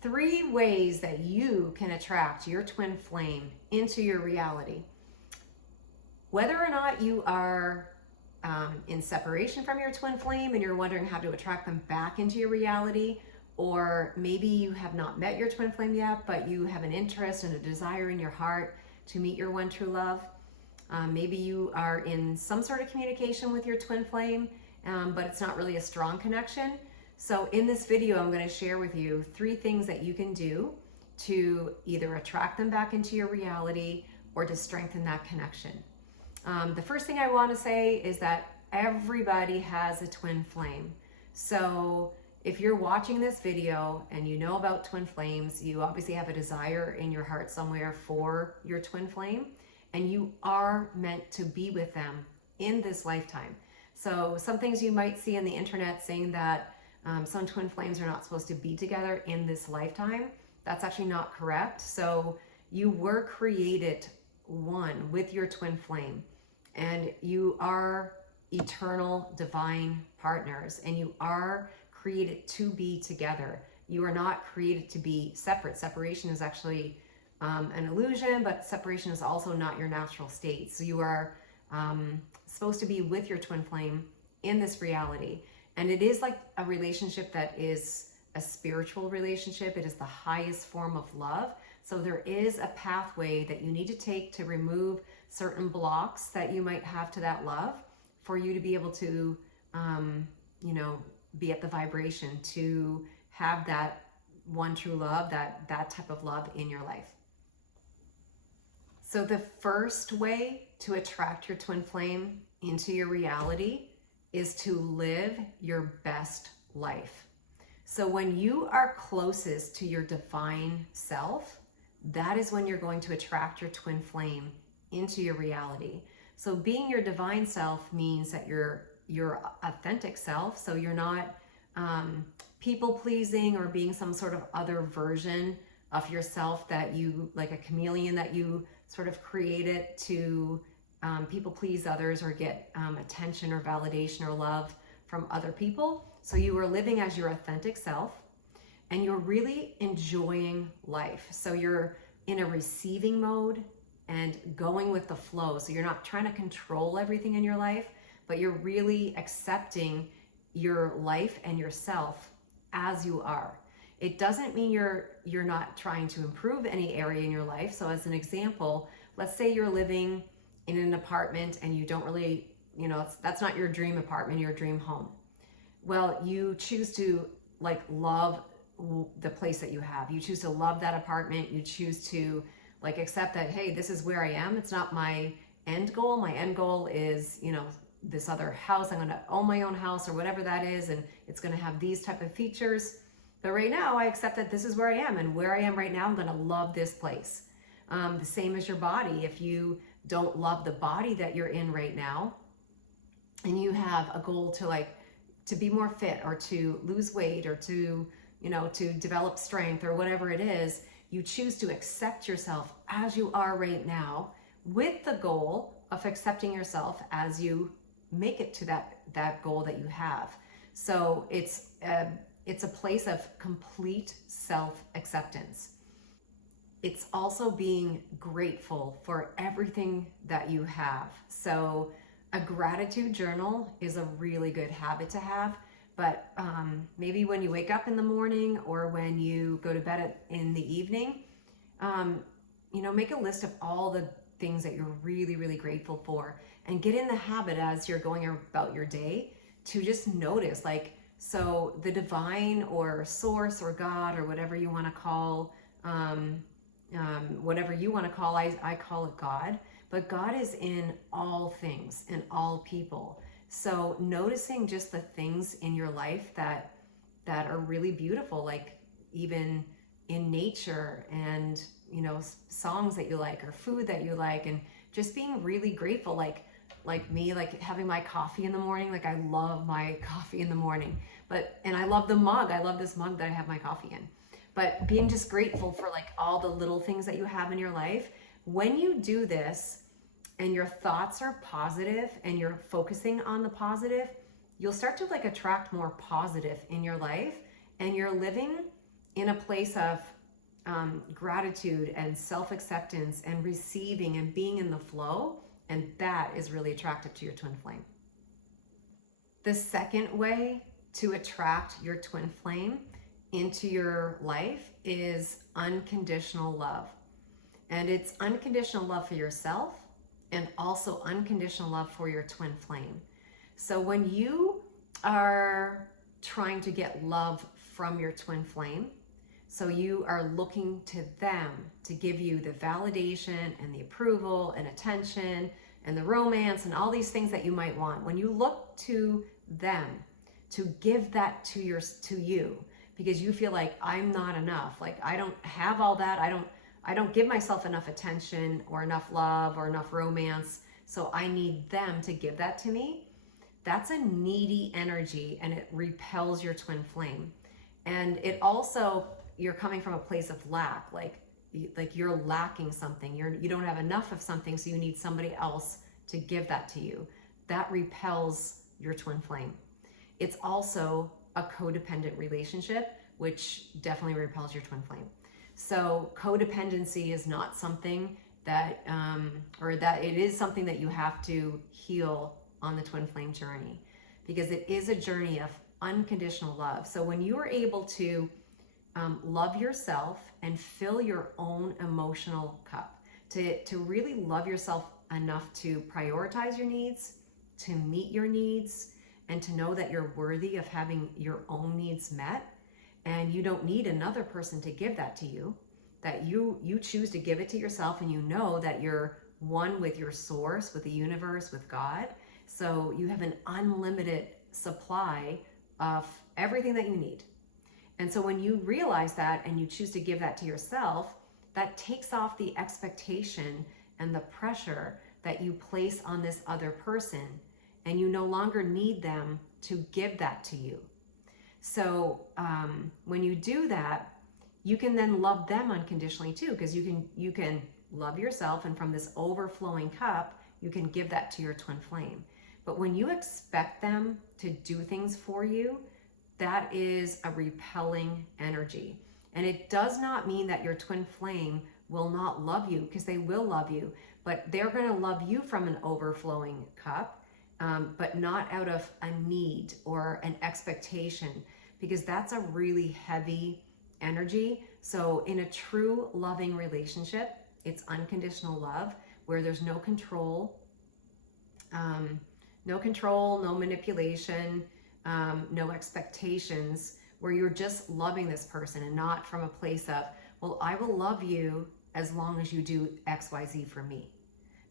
3 ways that you can attract your twin flame into your reality. Whether or not you are in separation from your twin flame and you're wondering how to attract them back into your reality, or maybe you have not met your twin flame yet, but you have an interest and a desire in your heart to meet your one true love. Maybe you are in some sort of communication with your twin flame, but it's not really a strong connection. So in this video, I'm going to share with you 3 things that you can do to either attract them back into your reality or to strengthen that connection. The first thing I want to say is that everybody has a twin flame. So if you're watching this video and you know about twin flames, you obviously have a desire in your heart somewhere for your twin flame, and you are meant to be with them in this lifetime. So some things you might see on the internet saying that some twin flames are not supposed to be together in this lifetime. That's actually not correct. So you were created one with your twin flame, and you are eternal divine partners, and you are created to be together. You are not created to be separate. Separation is actually an illusion, but separation is also not your natural state. So you are supposed to be with your twin flame in this reality. And it is like a relationship that is a spiritual relationship. It is the highest form of love. So there is a pathway that you need to take to remove certain blocks that you might have to that love for you to be able to, be at the vibration to have that one true love, that type of love in your life. So the first way to attract your twin flame into your reality is to live your best life. So when you are closest to your divine self, that is when you're going to attract your twin flame into your reality. So being your divine self means that you're your authentic self. So you're not people pleasing or being some sort of other version of yourself that you, like a chameleon that you sort of created to people please others or get attention or validation or love from other people. So you are living as your authentic self, and you're really enjoying life. So you're in a receiving mode and going with the flow. So you're not trying to control everything in your life, but you're really accepting your life and yourself as you are. It doesn't mean you're not trying to improve any area in your life. So as an example, let's say you're living in an apartment and you don't really, that's not your dream apartment, your dream home. Well, you choose to love the place that you have. You choose to love that apartment. You choose to accept that, hey, this is where I am. It's not my end goal. My end goal is, this other house. I'm going to own my own house or whatever that is. And it's going to have these type of features. But right now I accept that this is where I am, and where I am right now, I'm going to love this place. The same as your body. If you don't love the body that you're in right now, and you have a goal to be more fit or to lose weight or to develop strength or whatever it is, you choose to accept yourself as you are right now with the goal of accepting yourself as you make it to that goal that you have. So it's a place of complete self-acceptance. It's also being grateful for everything that you have. So a gratitude journal is a really good habit to have, but maybe when you wake up in the morning or when you go to bed in the evening, make a list of all the things that you're really, really grateful for, and get in the habit as you're going about your day to just notice, so the divine or source or God or whatever you want to call, I call it God, but God is in all things and all people. So noticing just the things in your life that are really beautiful, even in nature, and songs that you like or food that you like, and just being really grateful, like me, having my coffee in the morning. I love my coffee in the morning, and I love the mug. I love this mug that I have my coffee in. But being just grateful for all the little things that you have in your life. When you do this and your thoughts are positive and you're focusing on the positive, you'll start to attract more positive in your life, and you're living in a place of gratitude and self-acceptance and receiving and being in the flow, and that is really attractive to your twin flame. The second way to attract your twin flame into your life is unconditional love. And it's unconditional love for yourself and also unconditional love for your twin flame. So when you are trying to get love from your twin flame, so you are looking to them to give you the validation and the approval and attention and the romance and all these things that you might want. When you look to them to give that to you because you feel like I'm not enough, like I don't have all that, I don't give myself enough attention or enough love or enough romance, so I need them to give that to me. That's a needy energy, and it repels your twin flame. And it also, you're coming from a place of lack, like you're lacking something, you don't have enough of something, so you need somebody else to give that to you. That repels your twin flame. It's also a codependent relationship, which definitely repels your twin flame. So codependency is not something that, or that it is something that you have to heal on the twin flame journey, because it is a journey of unconditional love. So when you are able to love yourself and fill your own emotional cup, to really love yourself enough to prioritize your needs, to meet your needs, and to know that you're worthy of having your own needs met, and you don't need another person to give that to you, that you choose to give it to yourself, and you know that you're one with your source, with the universe, with God. So you have an unlimited supply of everything that you need. And so when you realize that and you choose to give that to yourself, that takes off the expectation and the pressure that you place on this other person, and you no longer need them to give that to you. So when you do that, you can then love them unconditionally too, because you can love yourself, and from this overflowing cup, you can give that to your twin flame. But when you expect them to do things for you, that is a repelling energy. And it does not mean that your twin flame will not love you, because they will love you, but they're going to love you from an overflowing cup, but not out of a need or an expectation, because that's a really heavy energy. So in a true loving relationship, it's unconditional love where there's no control, no manipulation, no expectations, where you're just loving this person and not from a place of, well, I will love you as long as you do X, Y, Z for me.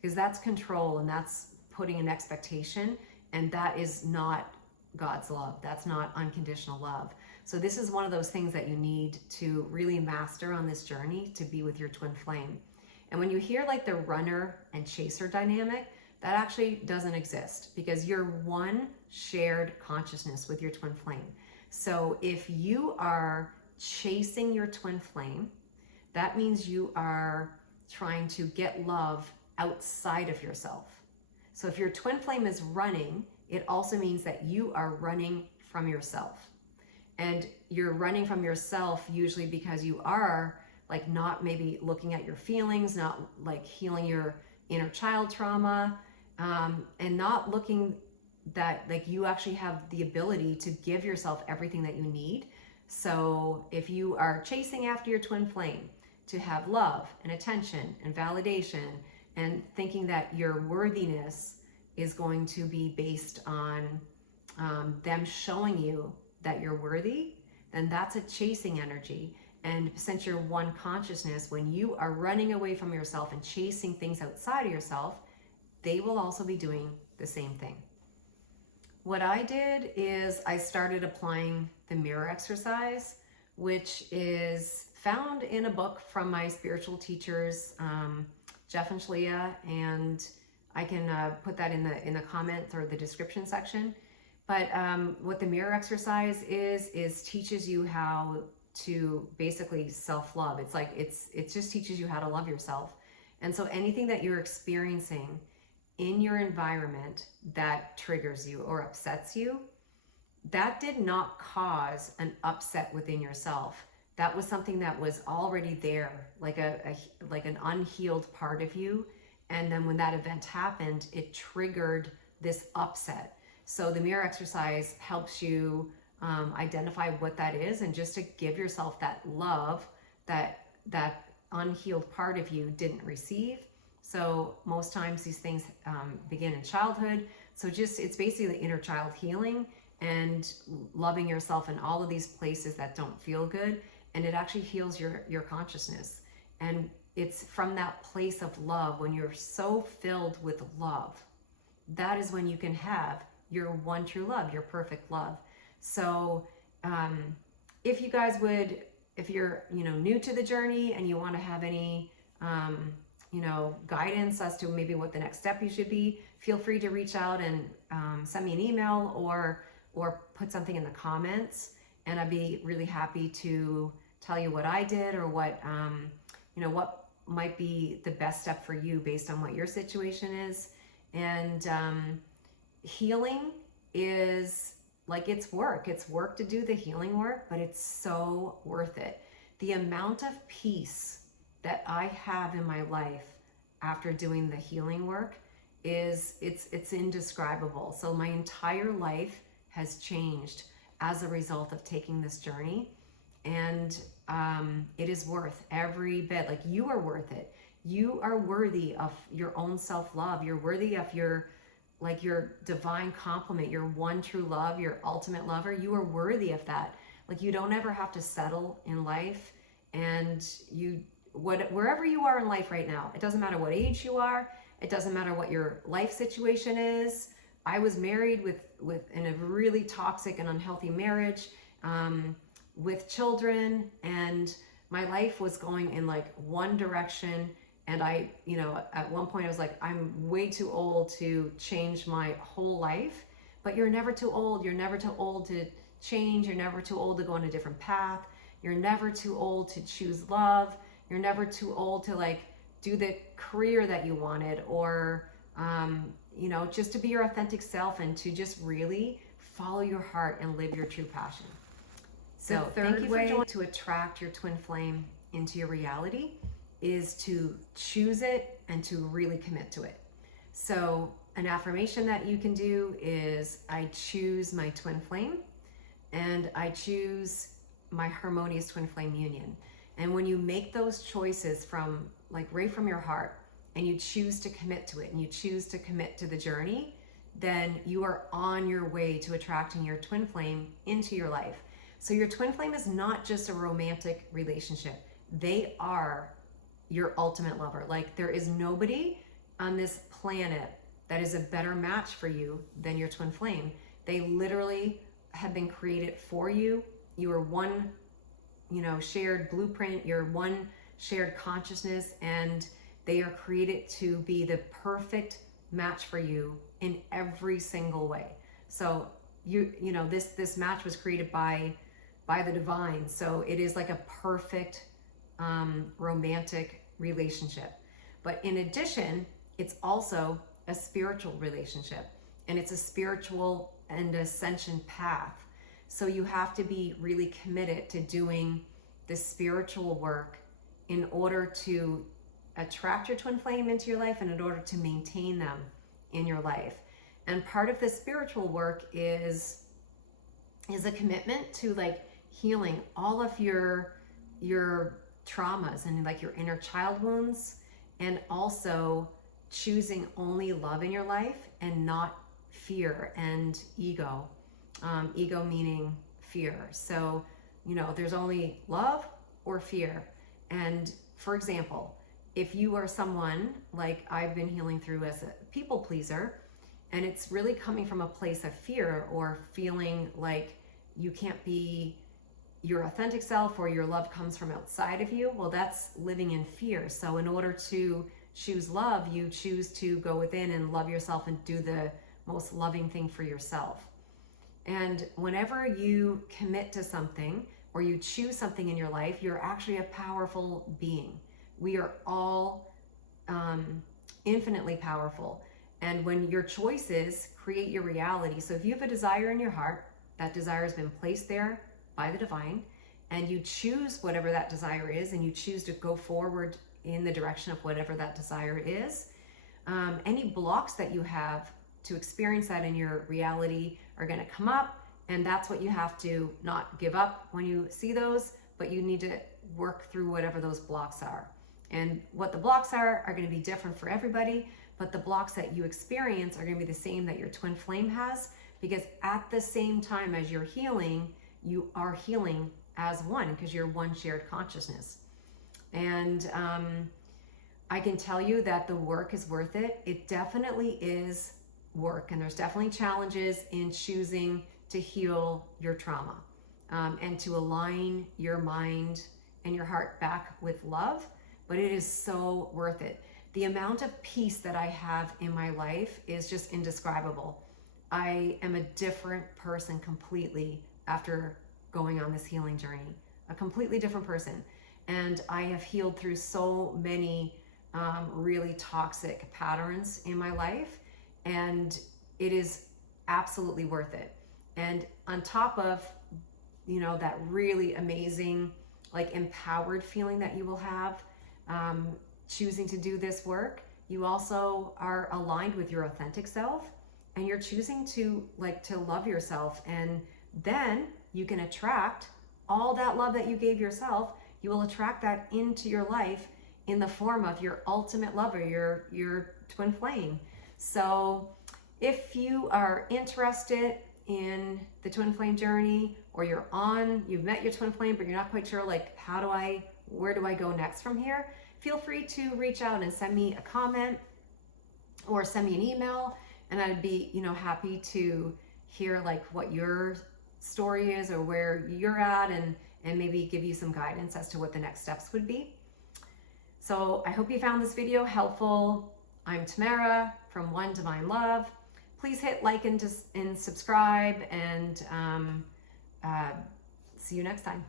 Because that's control, and that's putting an expectation, and that is not God's love. That's not unconditional love. So this is one of those things that you need to really master on this journey to be with your twin flame. And when you hear like the runner and chaser dynamic, that actually doesn't exist, because you're one shared consciousness with your twin flame. So if you are chasing your twin flame, that means you are trying to get love outside of yourself. So if your twin flame is running, it also means that you are running from yourself. And you're running from yourself usually because you are like not maybe looking at your feelings, not like healing your inner child trauma, and not looking that like you actually have the ability to give yourself everything that you need. So if you are chasing after your twin flame to have love and attention and validation, and thinking that your worthiness is going to be based on them showing you that you're worthy, then that's a chasing energy. And since you're one consciousness, when you are running away from yourself and chasing things outside of yourself, they will also be doing the same thing. What I did is I started applying the mirror exercise, which is found in a book from my spiritual teachers, Jeff and Shalia, and I can put that in the comments or the description section. But what the mirror exercise is teaches you how to basically self-love. It's like it just teaches you how to love yourself. And so anything that you're experiencing in your environment that triggers you or upsets you, that did not cause an upset within yourself. That was something that was already there, like like an unhealed part of you. And then when that event happened, it triggered this upset. So the mirror exercise helps you identify what that is, and just to give yourself that love that unhealed part of you didn't receive. So most times these things begin in childhood. So just, it's basically inner child healing and loving yourself in all of these places that don't feel good. And it actually heals your consciousness. And it's from that place of love, when you're so filled with love, that is when you can have your one true love, your perfect love. So if you guys would, if you're, new to the journey and you want to have any, guidance as to maybe what the next step you should be, feel free to reach out and send me an email or put something in the comments. And I'd be really happy to tell you what I did, or what, what might be the best step for you based on what your situation is. And healing is like, it's work to do the healing work, but it's so worth it. The amount of peace that I have in my life after doing the healing work it's indescribable. So my entire life has changed as a result of taking this journey. And it is worth every bit. Like, you are worth it. You are worthy of your own self-love. You're worthy of your divine complement, your one true love, your ultimate lover. You are worthy of that. Like, you don't ever have to settle in life. And wherever you are in life right now, it doesn't matter what age you are. It doesn't matter what your life situation is. I was married in a really toxic and unhealthy marriage, with children, and my life was going in like one direction. And I, at one point I was like, I'm way too old to change my whole life. But you're never too old. You're never too old to change. You're never too old to go on a different path. You're never too old to choose love. You're never too old to do the career that you wanted, or, just to be your authentic self and to just really follow your heart and live your true passion. So the third way to attract your twin flame into your reality is to choose it and to really commit to it. So an affirmation that you can do is, I choose my twin flame, and I choose my harmonious twin flame union. And when you make those choices from right from your heart, and you choose to commit to it, and you choose to commit to the journey, then you are on your way to attracting your twin flame into your life. So your twin flame is not just a romantic relationship. They are your ultimate lover. Like, there is nobody on this planet that is a better match for you than your twin flame. They literally have been created for you. You are one, shared blueprint. You're one shared consciousness, and they are created to be the perfect match for you in every single way. So this match was created by the divine. So it is like a perfect romantic relationship. But in addition, it's also a spiritual relationship, and it's a spiritual and ascension path. So you have to be really committed to doing the spiritual work in order to attract your twin flame into your life, and in order to maintain them in your life. And part of the spiritual work is a commitment to healing all of your traumas and your inner child wounds, and also choosing only love in your life and not fear and ego. Ego meaning fear. So, there's only love or fear. And for example, if you are someone like I've been healing through as a people pleaser, and it's really coming from a place of fear, or feeling like you can't be your authentic self, or your love comes from outside of you, well, that's living in fear. So in order to choose love, you choose to go within and love yourself and do the most loving thing for yourself. And whenever you commit to something, or you choose something in your life, you're actually a powerful being. We are all infinitely powerful. And when your choices create your reality, so if you have a desire in your heart, that desire has been placed there by the divine, and you choose whatever that desire is, and you choose to go forward in the direction of whatever that desire is, any blocks that you have to experience that in your reality are going to come up, and that's what you have to not give up when you see those, but you need to work through whatever those blocks are. And what the blocks are going to be different for everybody, but the blocks that you experience are going to be the same that your twin flame has, because at the same time as you're healing, you are healing as one, because you're one shared consciousness. And I can tell you that the work is worth it. It definitely is work, and there's definitely challenges in choosing to heal your trauma, and to align your mind and your heart back with love, but it is so worth it. The amount of peace that I have in my life is just indescribable. I am a different person completely after going on this healing journey, a completely different person. And I have healed through so many really toxic patterns in my life, and it is absolutely worth it. And on top of, you know, that really amazing, like, empowered feeling that you will have choosing to do this work, you also are aligned with your authentic self, and you're choosing to love yourself. And then you can attract all that love that you gave yourself. You will attract that into your life in the form of your ultimate lover, your twin flame. So if you are interested in the twin flame journey, or you've met your twin flame, but you're not quite sure, like, where do I go next from here? Feel free to reach out and send me a comment or send me an email, and I'd be, happy to hear like what your story is or where you're at, and maybe give you some guidance as to what the next steps would be. So I hope you found this video helpful. I'm Tamara from One Divine Love. Please hit like and subscribe, and see you next time.